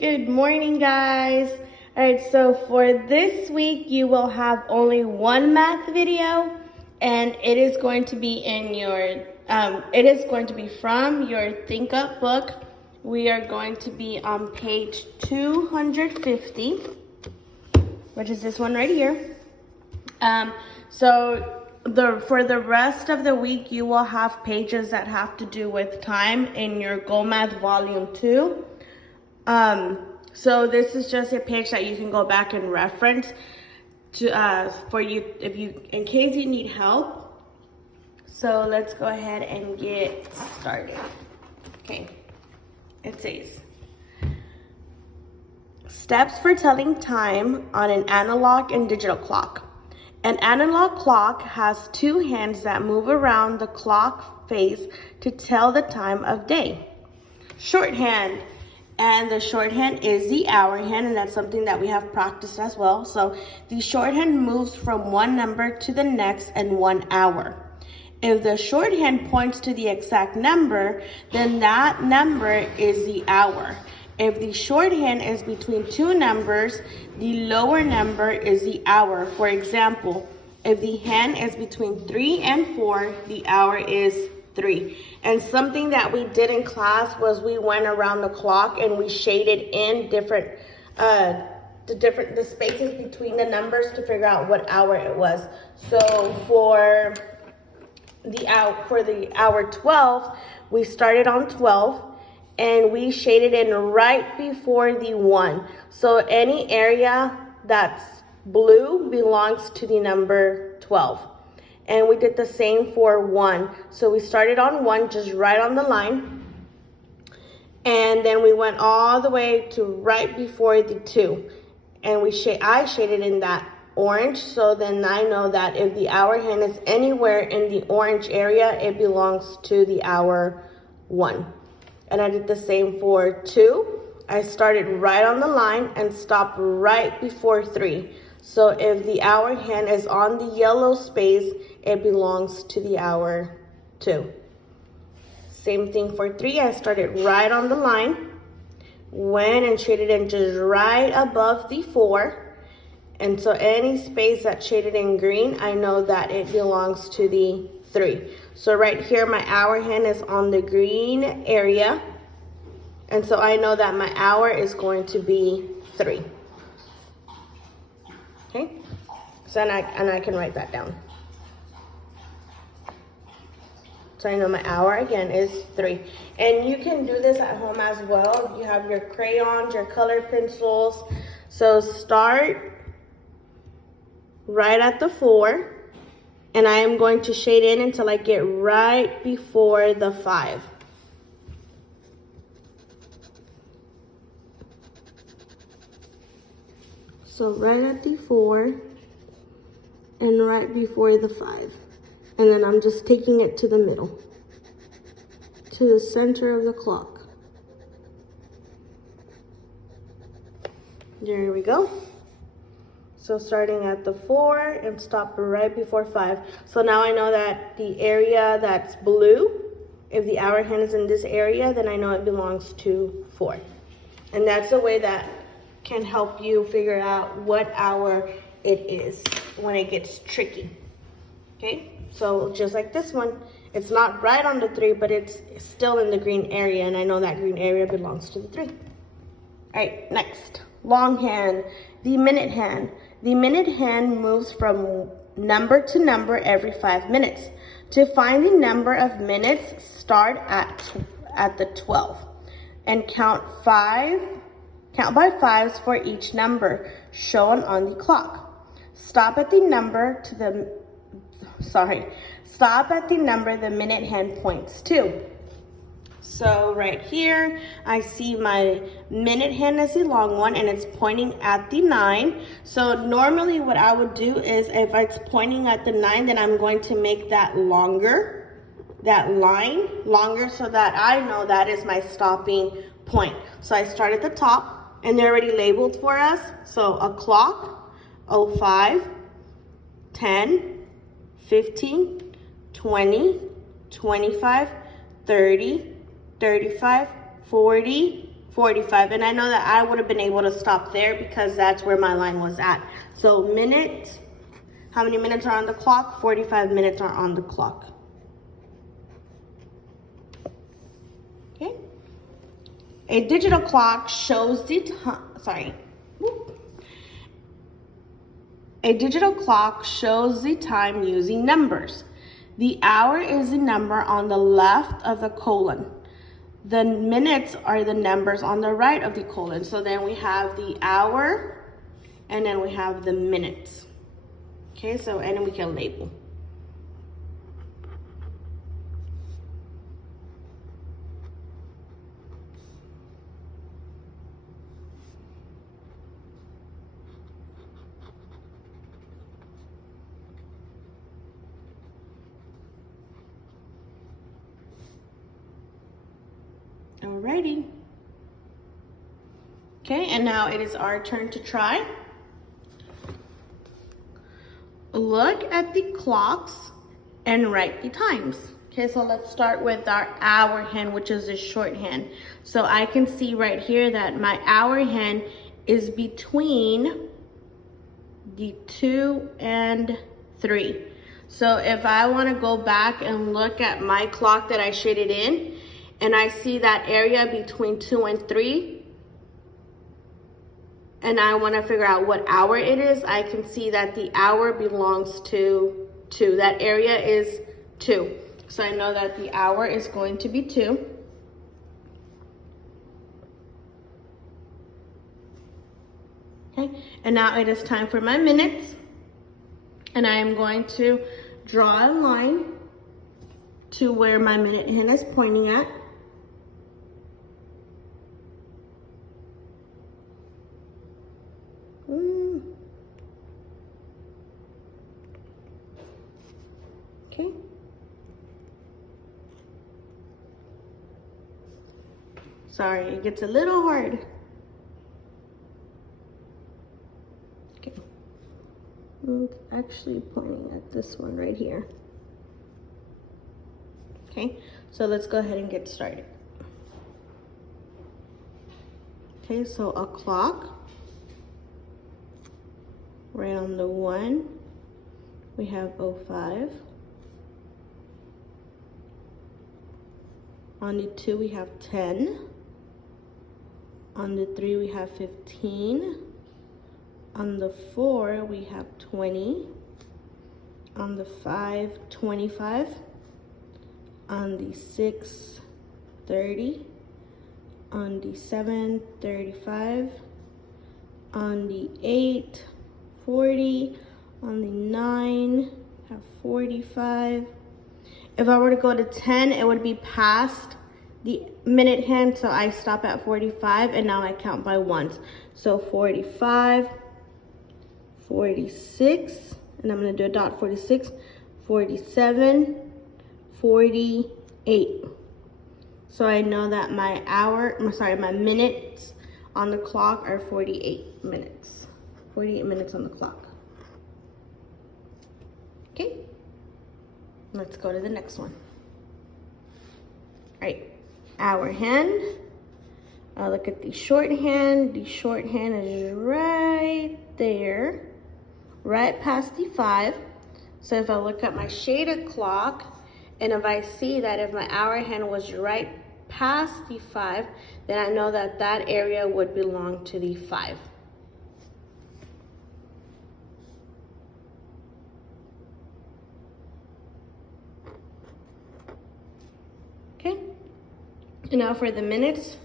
Good morning, guys. All right, so for this week, you will have only one math video, and it is going to be in your, from your Think Up book. We are going to be on page 250, which is this one right here. For the rest of the week, you will have pages that have to do with time in your Go Math Volume 2. So this is just a page that you can go back and reference to for you in case you need help. So let's go ahead and get started. Okay, it says steps for telling time on an analog and digital clock. An analog clock has two hands that move around the clock face to tell the time of day. Shorthand. And the shorthand is the hour hand, and that's something that we have practiced as well. So the shorthand moves from one number to the next in 1 hour. If the shorthand points to the exact number, then that number is the hour. If the shorthand is between two numbers, the lower number is the hour. For example, if the hand is between 3 and 4, the hour is 3. And something that we did in class was we went around the clock and we shaded in the spaces between the numbers to figure out what hour it was. So for the hour 12, we started on 12 and we shaded in right before the 1. So any area that's blue belongs to the number 12. And we did the same for 1. So we started on 1, just right on the line. And then we went all the way to right before the 2. And I shaded in that orange, so then I know that if the hour hand is anywhere in the orange area, it belongs to the hour 1. And I did the same for 2. I started right on the line and stopped right before 3. So if the hour hand is on the yellow space, it belongs to the hour 2. Same thing for 3. I started right on the line, went and shaded in just right above the 4. And so any space that's shaded in green, I know that it belongs to the 3. So right here, my hour hand is on the green area. And so I know that my hour is going to be 3. Okay, so and I can write that down. So I know my hour again is 3. And you can do this at home as well. You have your crayons, your color pencils. So start right at the 4. And I am going to shade in until I get right before the 5. So right at the 4 and right before the 5. And then I'm just taking it to the middle, to the center of the clock. There we go. So starting at the 4 and stop right before 5. So now I know that the area that's blue, if the hour hand is in this area, then I know it belongs to 4. And that's a way that can help you figure out what hour it is when it gets tricky. Okay, so just like this one, it's not right on the 3, but it's still in the green area, and I know that green area belongs to the 3. All right, next, long hand, the minute hand. The minute hand moves from number to number every 5 minutes. To find the number of minutes, start at the 12 and count by 5s for each number shown on the clock. Stop at the number the minute hand points to. So right here, I see my minute hand is the long one and it's pointing at the 9. So normally what I would do is if it's pointing at the 9, then I'm going to make that longer, that line longer, so that I know that is my stopping point. So I start at the top and they're already labeled for us. So o'clock, 05, 10, 15, 20, 25, 30, 35, 40, 45. And I know that I would have been able to stop there because that's where my line was at. So minutes, how many minutes are on the clock? 45 minutes are on the clock. Okay. A digital clock shows the time, A digital clock shows the time using numbers. The hour is the number on the left of the colon. The minutes are the numbers on the right of the colon. So then we have the hour, and then we have the minutes. Okay, so, and then we can label. Alrighty. Okay, and now it is our turn to try. Look at the clocks and write the times. Okay, so let's start with our hour hand, which is the shorthand. So I can see right here that my hour hand is between the 2 and 3. So if I want to go back and look at my clock that I shaded in, and I see that area between 2 and 3, and I want to figure out what hour it is, I can see that the hour belongs to 2. That area is 2. So I know that the hour is going to be 2. Okay, and now it is time for my minutes. And I am going to draw a line to where my minute hand is pointing at. Okay. Sorry, it gets a little hard. Okay. It's actually pointing at this one right here. Okay, so let's go ahead and get started. Okay, so a clock. Right on the 1, we have 05. On the 2, we have 10. On the 3, we have 15. On the 4, we have 20. On the 5, 25. On the 6, 30. On the 7, 35. On the 8, 40. On the 9, have 45. If I were to go to 10, it would be past the minute hand, so I stop at 45, and now I count by ones. So 45, 46, and I'm gonna do a dot, 46, 47, 48. So I know that my my minutes on the clock are 48 minutes. 48 minutes on the clock. Okay, let's go to the next one. All right, hour hand. Look at the shorthand. The shorthand is right there, right past the 5. So if I look at my shaded clock, and if I see that if my hour hand was right past the 5, then I know that that area would belong to the 5. Okay, and now for the minutes,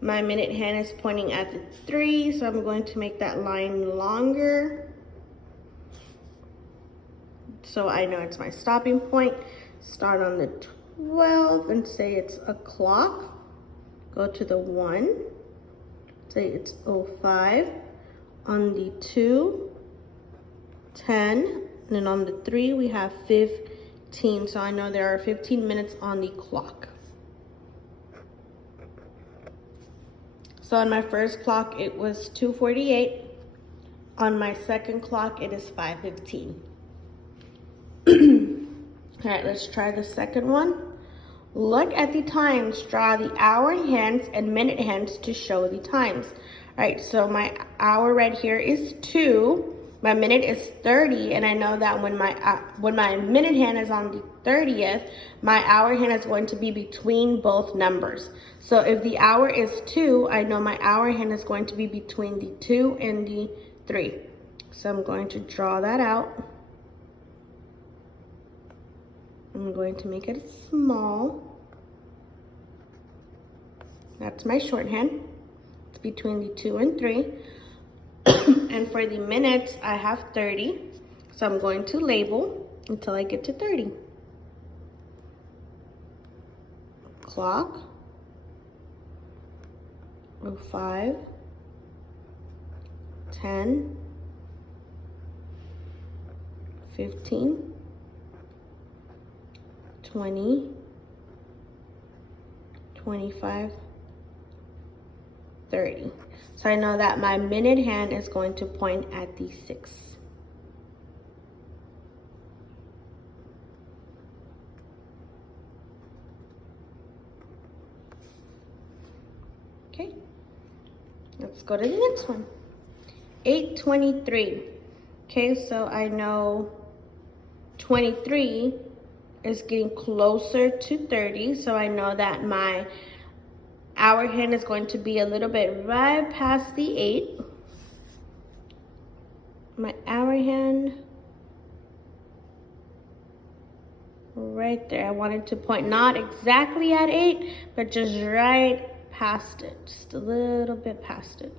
my minute hand is pointing at the 3, so I'm going to make that line longer. So I know it's my stopping point. Start on the 12 and say it's o'clock. Go to the 1, say it's 05. On the 2, 10, and then on the 3 we have 15. So I know there are 15 minutes on the clock. So on my first clock it was 2:48. On my second clock it is 5:15. All right, let's try the second one. Look at the times. Draw the hour hands and minute hands to show the times. All right, so my hour right here is 2. My minute is 30, and I know that when my minute hand is on the 30th, my hour hand is going to be between both numbers. So if the hour is 2, I know my hour hand is going to be between the 2 and the 3. So I'm going to draw that out. I'm going to make it small. That's my shorthand. It's between the 2 and 3. And for the minutes, I have 30. So I'm going to label until I get to 30. Clock. 05. 10. 15. 20. 25. 30. So I know that my minute hand is going to point at the 6. Okay, let's go to the next one. 8:23. Okay, so I know 23 is getting closer to 30, so I know that my hour hand is going to be a little bit right past the 8. My hour hand right there. I wanted to point not exactly at 8, but just right past it, just a little bit past it.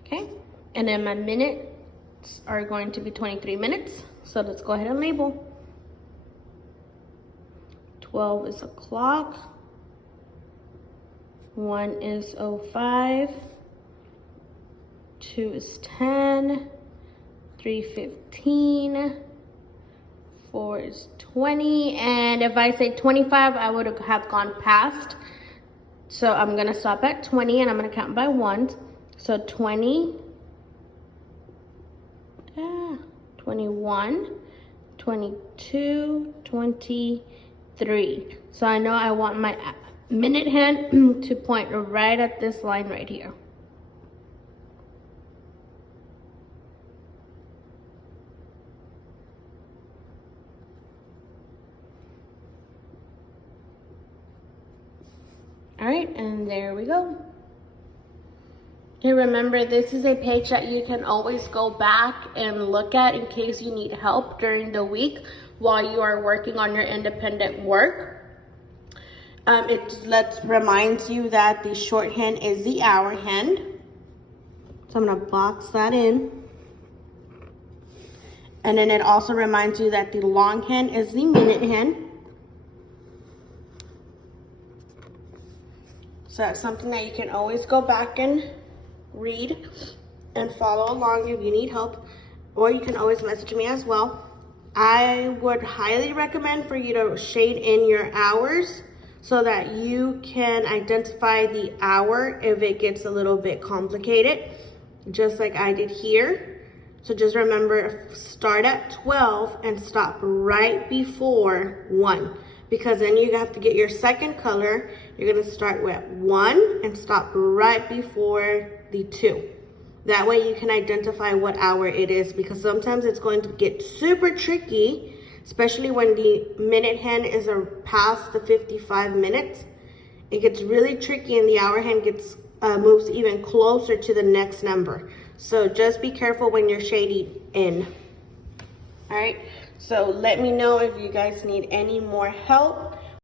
Okay, and then my minutes are going to be 23 minutes. So let's go ahead and label. 12 is o'clock. 1 is 05. 2 is 10. 3:15. 4 is 20. And if I say 25, I would have gone past. So I'm gonna stop at 20 and I'm gonna count by ones. So 20, 21, 22, 23. So I know I want my minute hand to point right at this line right here. All right, and there we go. Okay, remember, this is a page that you can always go back and look at in case you need help during the week while you are working on your independent work. It reminds you that the shorthand is the hour hand. So I'm gonna box that in. And then it also reminds you that the longhand is the minute hand. So that's something that you can always go back and read and follow along if you need help, or you can always message me as well. I would highly recommend for you to shade in your hours so that you can identify the hour if it gets a little bit complicated, just like I did here. So just remember, start at 12 and stop right before 1, because then you have to get your second color. You're gonna start with 1 and stop right before the 2. That way you can identify what hour it is, because sometimes it's going to get super tricky, especially when the minute hand is past the 55 minutes. It gets really tricky and the hour hand gets moves even closer to the next number. So just be careful when you're shading in. All right, so let me know if you guys need any more help.